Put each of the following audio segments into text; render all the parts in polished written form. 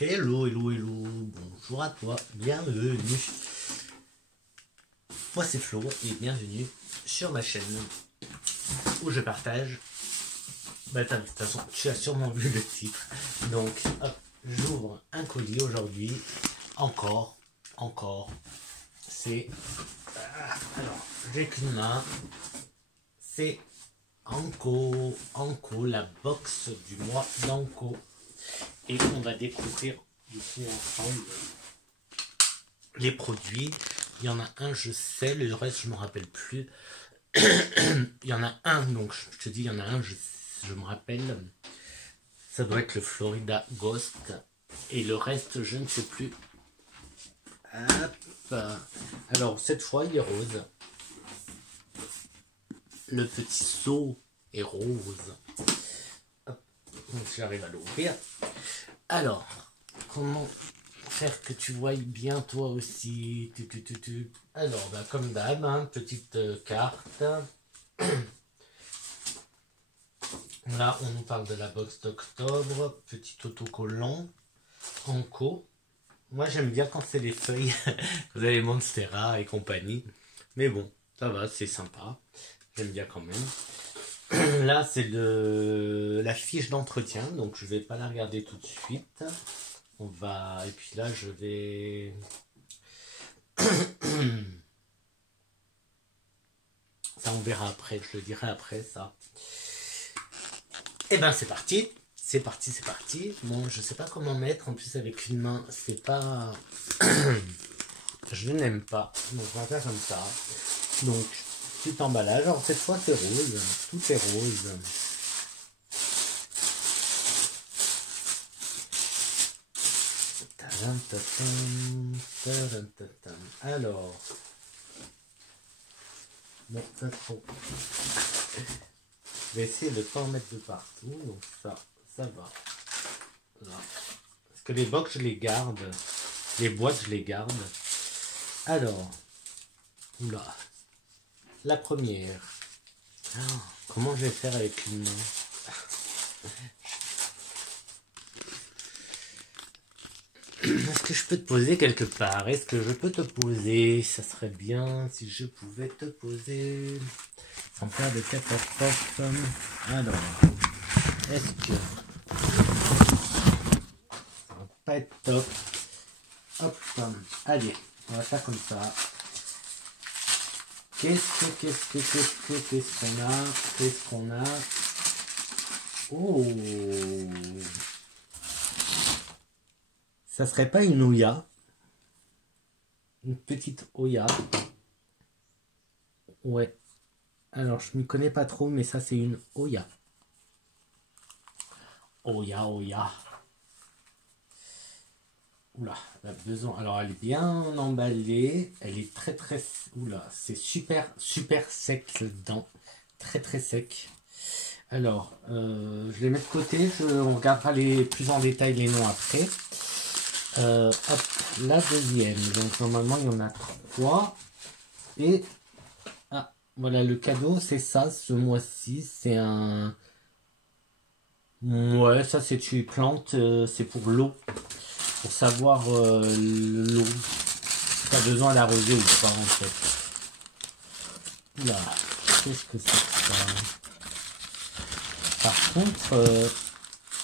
Hello, hello, hello, bonjour à toi, bienvenue. Moi c'est Flo et bienvenue sur ma chaîne où je partage. De toute façon, tu as sûrement vu le titre. Donc, hop, j'ouvre un colis aujourd'hui. Encore. C'est. Alors, j'ai qu'une main. C'est Anko, la box du mois d'Anko. Et on va découvrir du coup ensemble les produits. Il y en a un, je sais, le reste, je ne me rappelle plus. Il y en a un, donc je te dis, il y en a un, je me rappelle. Ça doit être le Florida Ghost. Et le reste, je ne sais plus. Hop. Alors, cette fois, il est rose. Le petit seau est rose. Hop. Donc, j'arrive à l'ouvrir. Alors, comment faire que tu voies bien toi aussi? Alors, comme d'hab, hein, petite carte. Là, on nous parle de la box d'octobre. Petit autocollant. Anko. Moi, j'aime bien quand c'est les feuilles. Vous avez Monstera et compagnie. Mais bon, ça va, c'est sympa. J'aime bien quand même. Là, c'est la fiche d'entretien, donc je vais pas la regarder tout de suite. On va... Et puis là, je vais... Ça, on verra après, je le dirai après, ça. Et ben, c'est parti. C'est parti. Bon, je sais pas comment mettre, en plus avec une main, c'est pas... Je n'aime pas, donc on va faire comme ça. Donc... Petit emballage, alors cette fois c'est rose, tout est rose. Alors, bon, ça trop. Je vais essayer de ne pas en mettre de partout, donc ça va. Là. Parce que les box je les garde, les boîtes je les garde. Alors, oula. La première. Oh, comment je vais faire avec une main? Est-ce que je peux te poser quelque part? Est-ce que je peux te poser? Ça serait bien si je pouvais te poser. Sans faire de catastrophe. Alors, est-ce que... Ça va pas être top. Hop, allez, on va faire comme ça. Qu'est-ce qu'on a? Oh, ça serait pas une Ouya? Une petite Ouya? Ouais. Alors, je m'y connais pas trop, mais ça, c'est une Ouya. Ouya. Oula, elle a besoin. Alors, elle est bien emballée. Elle est très. Oula, c'est super sec dedans. Très sec. Alors, je les mets de côté. On regardera plus en détail les noms après. Hop, la deuxième. Donc, normalement, il y en a 3. Et, voilà, le cadeau, c'est ça, ce mois-ci. C'est un... Ouais, ça, c'est tu plantes, c'est pour l'eau. Pour savoir l'eau, si tu as besoin d'arroser ou pas en fait. Oula, qu'est-ce que c'est que ça? Par contre,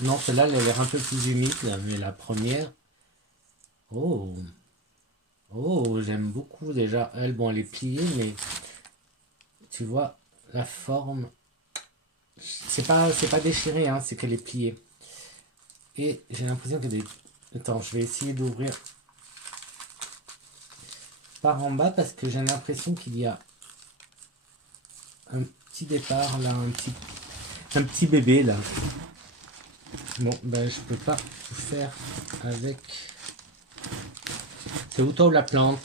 non, celle-là, elle a l'air un peu plus humide, mais la première... Oh, j'aime beaucoup déjà. Elle, bon, elle est pliée, mais tu vois, la forme... C'est pas déchiré, hein, c'est qu'elle est pliée. Et j'ai l'impression que des... Attends, je vais essayer d'ouvrir par en bas parce que j'ai l'impression qu'il y a un petit départ là, un petit bébé là. Bon, ben je peux pas tout faire avec. C'est où toi la plante?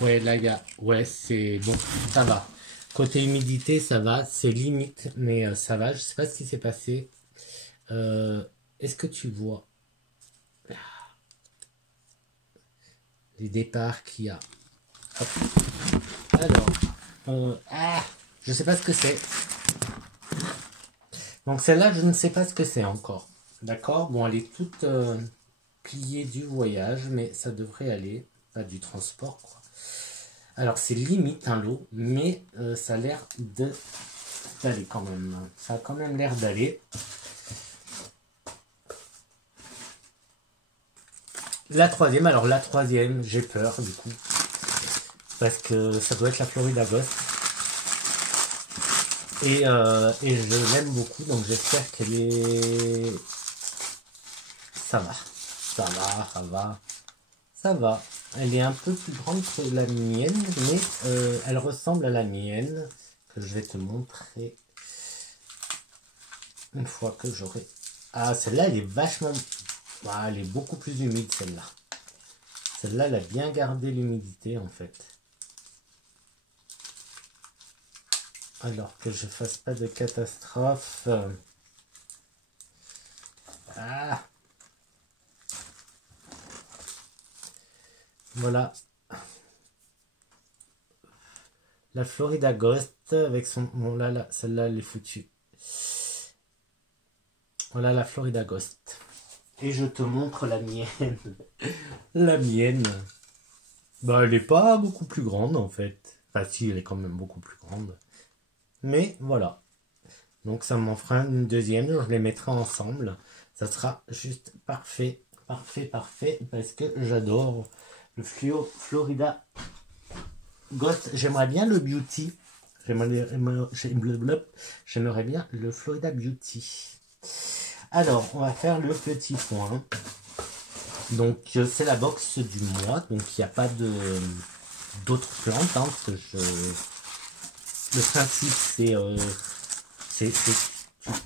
Ouais, là il y a. Ouais, c'est bon, ça va. Côté humidité, ça va, c'est limite, mais ça va. Je sais pas ce qui s'est passé. Est-ce que tu vois les départs qu'il y a? Hop. Alors, je sais pas ce que c'est. Donc celle-là, je ne sais pas ce que c'est encore. D'accord? Bon, elle est toute pliée du voyage, mais ça devrait aller. Pas du transport, quoi. Alors, c'est limite un lot, mais ça a l'air d'aller quand même. Ça a quand même l'air d'aller. La troisième, alors la troisième, j'ai peur du coup. Parce que ça doit être la Florida Ghost. Et je l'aime beaucoup, donc j'espère qu'elle est... Ça va. Ça va, ça va. Ça va. Elle est un peu plus grande que la mienne, mais elle ressemble à la mienne, que je vais te montrer une fois que j'aurai... Ah, celle-là, elle est vachement... Ah, elle est beaucoup plus humide, celle-là. Celle-là, elle a bien gardé l'humidité, en fait. Alors que je fasse pas de catastrophe. Ah. Voilà. La Florida Ghost avec son... Bon là, celle-là elle est foutue. Voilà la Florida Ghost. Et je te montre la mienne. La mienne. Bah elle est pas beaucoup plus grande en fait. Enfin si, elle est quand même beaucoup plus grande. Mais voilà. Donc ça m'en fera une deuxième. Je les mettrai ensemble. Ça sera juste parfait. Parfait, parfait. Parce que j'adore le Florida Ghost. J'aimerais bien le Beauty. J'aimerais bien le Florida Beauty. Alors, on va faire le petit point. Donc, c'est la box du mois. Donc, il n'y a pas d'autres plantes. Hein, parce que le principe, c'est tu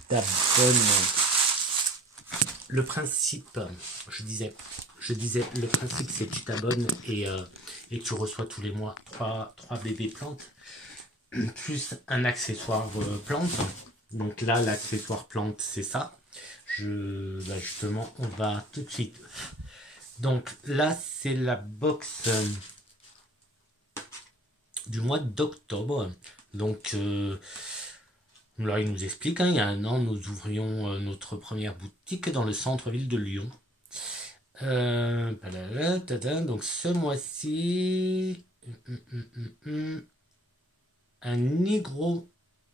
t'abonnes. Le principe, je disais, le principe, c'est tu t'abonnes et tu reçois tous les mois 3 bébés plantes. Plus un accessoire plante. Donc là, l'accessoire plante, c'est ça. Justement, on va tout de suite. Donc là, c'est la box du mois d'octobre. Donc là, il nous explique, hein, il y a un an, nous ouvrions notre première boutique dans le centre-ville de Lyon. Donc ce mois-ci, un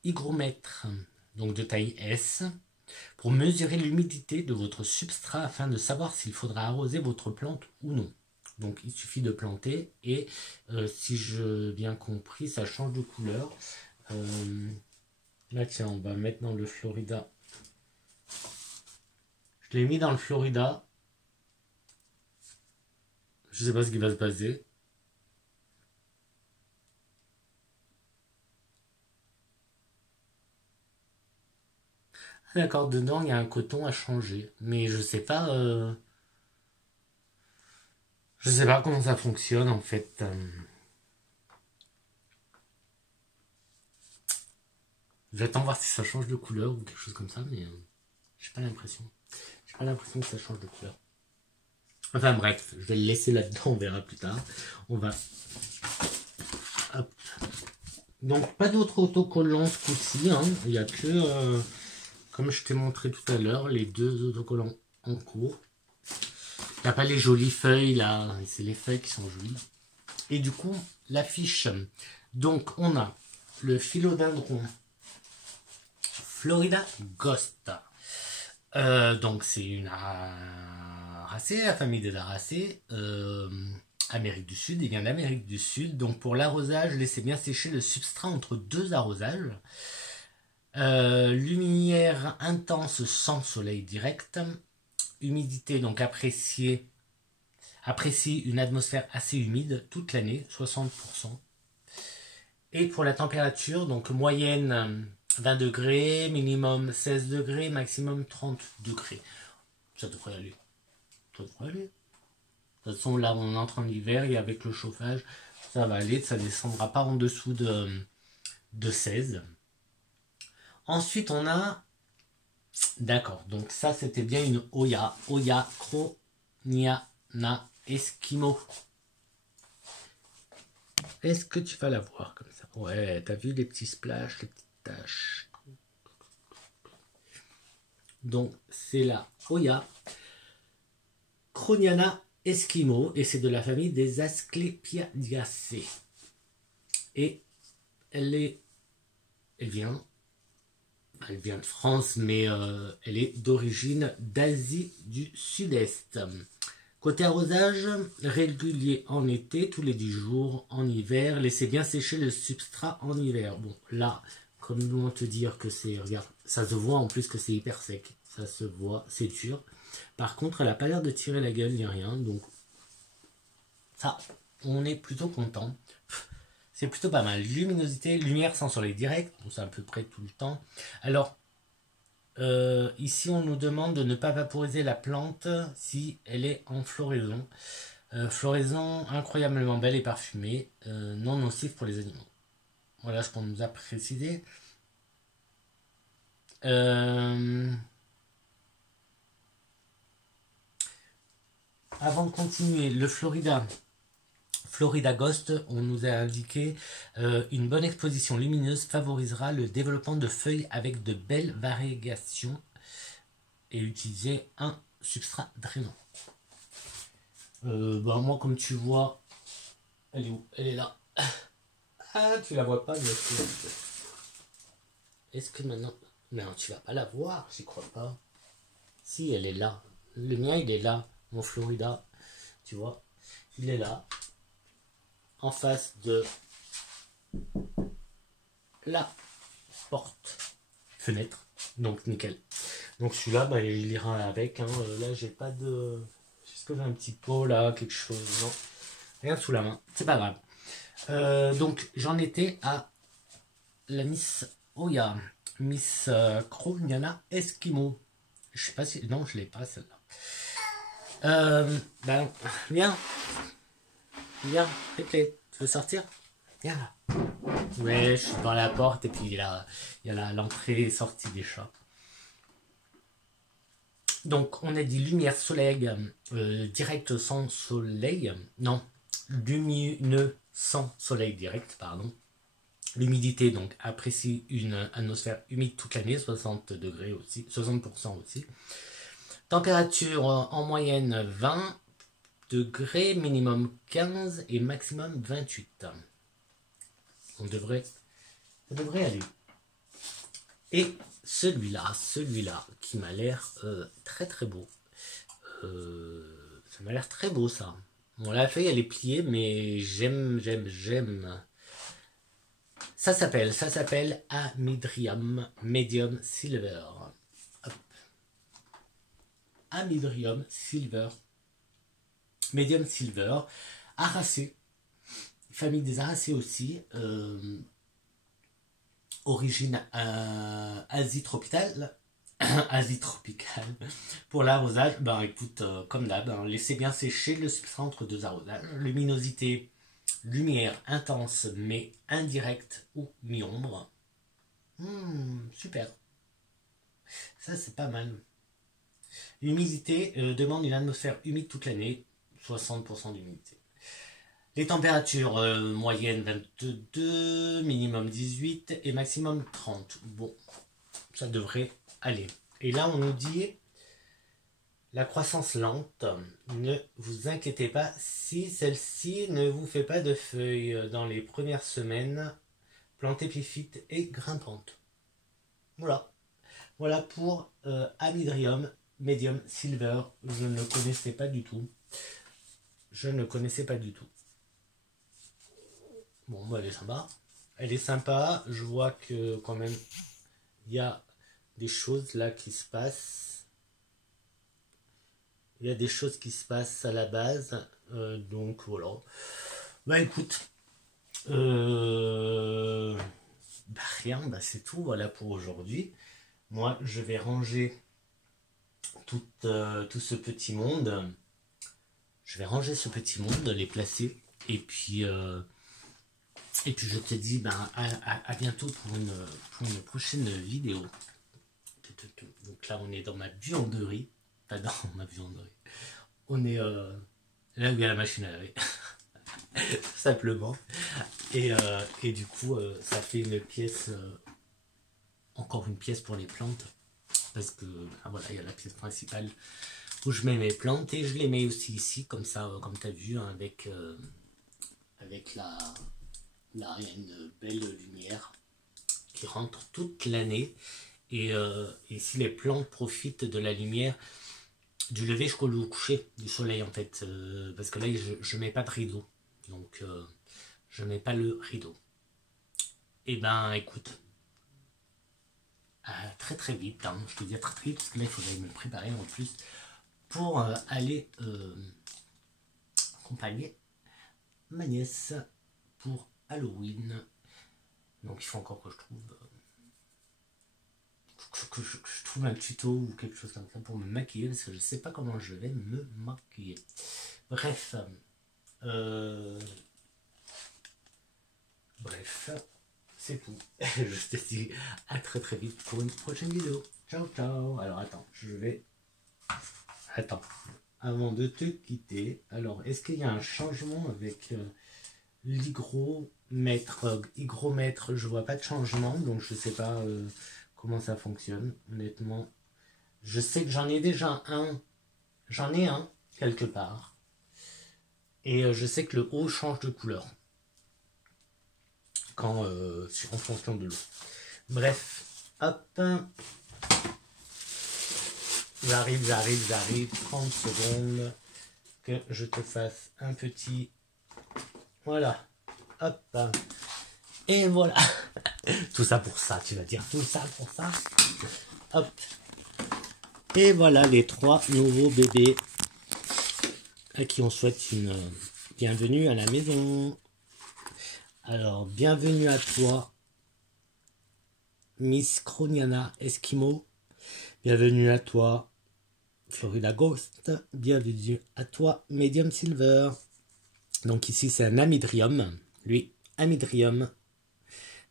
hygromètre, donc de taille S, pour mesurer l'humidité de votre substrat afin de savoir s'il faudra arroser votre plante ou non. Donc il suffit de planter et si je bien compris, ça change de couleur. Là tiens, on va mettre dans le Florida. Je l'ai mis dans le Florida. Je sais pas ce qui va se passer. D'accord, dedans il y a un coton à changer, mais je sais pas. Je sais pas comment ça fonctionne en fait. J'attends voir si ça change de couleur ou quelque chose comme ça, mais j'ai pas l'impression. J'ai pas l'impression que ça change de couleur. Enfin bref, je vais le laisser là-dedans, on verra plus tard. On va... Hop. Donc pas d'autres autocollants ce coup-ci, hein. Il n'y a que, comme je t'ai montré tout à l'heure, les deux autocollants en cours. Il n'y a pas les jolies feuilles là, c'est les feuilles qui sont jolies. Et du coup, l'affiche. Donc on a le philodendron Florida Ghost. Donc c'est une aracée, la famille des aracées, Amérique du Sud, il vient d'Amérique du Sud. Donc pour l'arrosage, laissez bien sécher le substrat entre deux arrosages. Lumière intense sans soleil direct. Humidité, donc apprécie une atmosphère assez humide toute l'année, 60%. Et pour la température, donc moyenne 20 degrés, minimum 16 degrés, maximum 30 degrés. Ça devrait aller. Ça devrait aller. De toute façon, là, on entre en hiver et avec le chauffage, ça va aller. Ça ne descendra pas en dessous de 16. Ensuite, on a... D'accord, donc ça, c'était bien une Oya. Oya Croniana Eskimo. Est-ce que tu vas la voir comme ça? Ouais, t'as vu les petits splashes, les petites taches. Donc c'est la Hoya Croniana Eskimo et c'est de la famille des Asclepiadaceae. Et elle vient de France, mais elle est d'origine d'Asie du Sud-Est. Côté arrosage, régulier en été, tous les 10 jours en hiver. Laissez bien sécher le substrat en hiver. Bon, là, comme nous on te dire que c'est, regarde, ça se voit en plus que c'est hyper sec. Ça se voit, c'est dur. Par contre, elle n'a pas l'air de tirer la gueule ni rien. Donc, ça, on est plutôt content. C'est plutôt pas mal. Luminosité, lumière sans soleil direct. Bon, c'est à peu près tout le temps. Alors, ici, on nous demande de ne pas vaporiser la plante si elle est en floraison. Floraison incroyablement belle et parfumée, non nocif pour les animaux. Voilà ce qu'on nous a précisé. Avant de continuer, le Florida Ghost, on nous a indiqué une bonne exposition lumineuse favorisera le développement de feuilles avec de belles variations et utiliser un substrat drainant. Moi, comme tu vois, elle est où? Elle est là. Ah, tu la vois pas, bien sûr. Est-ce que maintenant... Non, tu vas pas la voir, j'y crois pas. Si, elle est là. Le mien, il est là. Mon Florida, tu vois, il est là. En face de la porte fenêtre, donc nickel. Donc celui-là, bah, il ira avec, hein. Là j'ai pas de, est-ce que j'ai un petit pot là, quelque chose? Non, rien sous la main, c'est pas grave. Donc j'en étais à la Miss Hoya, Miss Croniana Eskimo. Je sais pas si, non, je l'ai pas celle-là. Ben viens, Ripley, tu veux sortir? Viens là. Ouais, je suis dans la porte et puis il y a l'entrée et sortie des chats. Donc on a dit lumière soleil direct sans soleil. Non, lumineux sans soleil direct, pardon. L'humidité, donc apprécie une atmosphère humide toute l'année, 60 degrés aussi, 60% aussi. Température en moyenne 20 degrés, minimum 15 et maximum 28. Ça devrait aller. Et celui-là qui m'a l'air très très beau. Ça m'a l'air très beau ça. Bon, la feuille elle est pliée, mais j'aime. Ça s'appelle Amydrium Medium Silver. Hop. Amydrium Silver. Medium Silver. Aracée. Famille des Aracées aussi. Origine Asie tropicale. Asie tropicale. Pour l'arrosage, ben écoute, comme d'hab, hein, laissez bien sécher le substrat entre deux arrosages. Luminosité, lumière intense mais indirecte ou mi-ombre. Super. Ça c'est pas mal. L'humidité demande une atmosphère humide toute l'année, 60% d'humidité. Les températures moyennes 22, minimum 18 et maximum 30. Bon, ça devrait aller. Et là, on nous dit la croissance lente. Ne vous inquiétez pas si celle-ci ne vous fait pas de feuilles dans les premières semaines. Plante épiphyte et grimpante. Voilà. Voilà pour Amydrium Medium Silver. Je ne connaissais pas du tout. Bon, bah, elle est sympa. Elle est sympa. Je vois que quand même, il y a des choses là qui se passent. Il y a des choses qui se passent à la base. Donc voilà. Bah écoute. Rien, bah, c'est tout. Voilà pour aujourd'hui. Moi, je vais ranger tout ce petit monde. Je vais ranger ce petit monde, les placer. Et puis je te dis à bientôt pour une prochaine vidéo. Donc là, on est dans ma buanderie. Pas dans ma buanderie. On est là où il y a la machine à laver. Simplement. Et du coup, ça fait une pièce, encore une pièce pour les plantes. parce que ah, voilà, il y a la pièce principale où je mets mes plantes et je les mets aussi ici, comme ça, comme tu as vu, hein, avec là, il y a une belle lumière qui rentre toute l'année. Et si les plantes profitent de la lumière du lever jusqu'au coucher du soleil, en fait, parce que là, je mets pas de rideau, donc je mets pas le rideau. Et ben, écoute, très très vite, hein, je te dis à très très vite, parce que là, il faudrait me préparer en plus pour aller accompagner ma nièce pour Halloween. Donc il faut encore que je trouve je trouve un tuto ou quelque chose comme ça pour me maquiller, parce que je sais pas comment je vais me maquiller. Bref, c'est tout. Je te dis à très très vite pour une prochaine vidéo. Ciao ciao. Alors attends, attends, avant de te quitter, alors est-ce qu'il y a un changement avec l'hygromètre? Hygromètre, je vois pas de changement, donc je sais pas comment ça fonctionne, honnêtement. Je sais que j'en ai déjà un, j'en ai un quelque part, et je sais que le haut change de couleur quand en fonction de l'eau. Bref, hop, j'arrive, 30 secondes que je te fasse un petit, voilà, hop, et voilà. Tout ça pour ça, tu vas dire, tout ça pour ça. Hop. Et voilà les 3 nouveaux bébés à qui on souhaite une bienvenue à la maison. Alors, bienvenue à toi, Miss Kroniana Eskimo. Bienvenue à toi, Florida Ghost. Bienvenue à toi, Medium Silver. Donc ici, c'est un Amydrium. Lui, Amydrium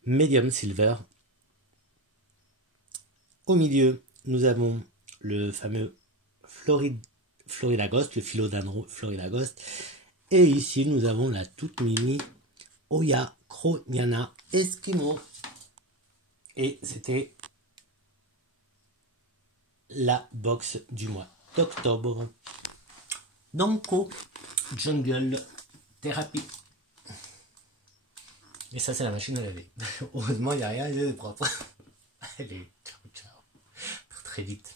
Medium Silver. Au milieu, nous avons le fameux Florida Ghost, le philodendron Florida Ghost. Et ici, nous avons la toute mini Oya Kroniana Eskimo. Et c'était la box du mois d'octobre. Danko Jungle Therapy. Et ça, c'est la machine à laver. Heureusement, il n'y a rien de propre. Allez, ciao, ciao. Très vite.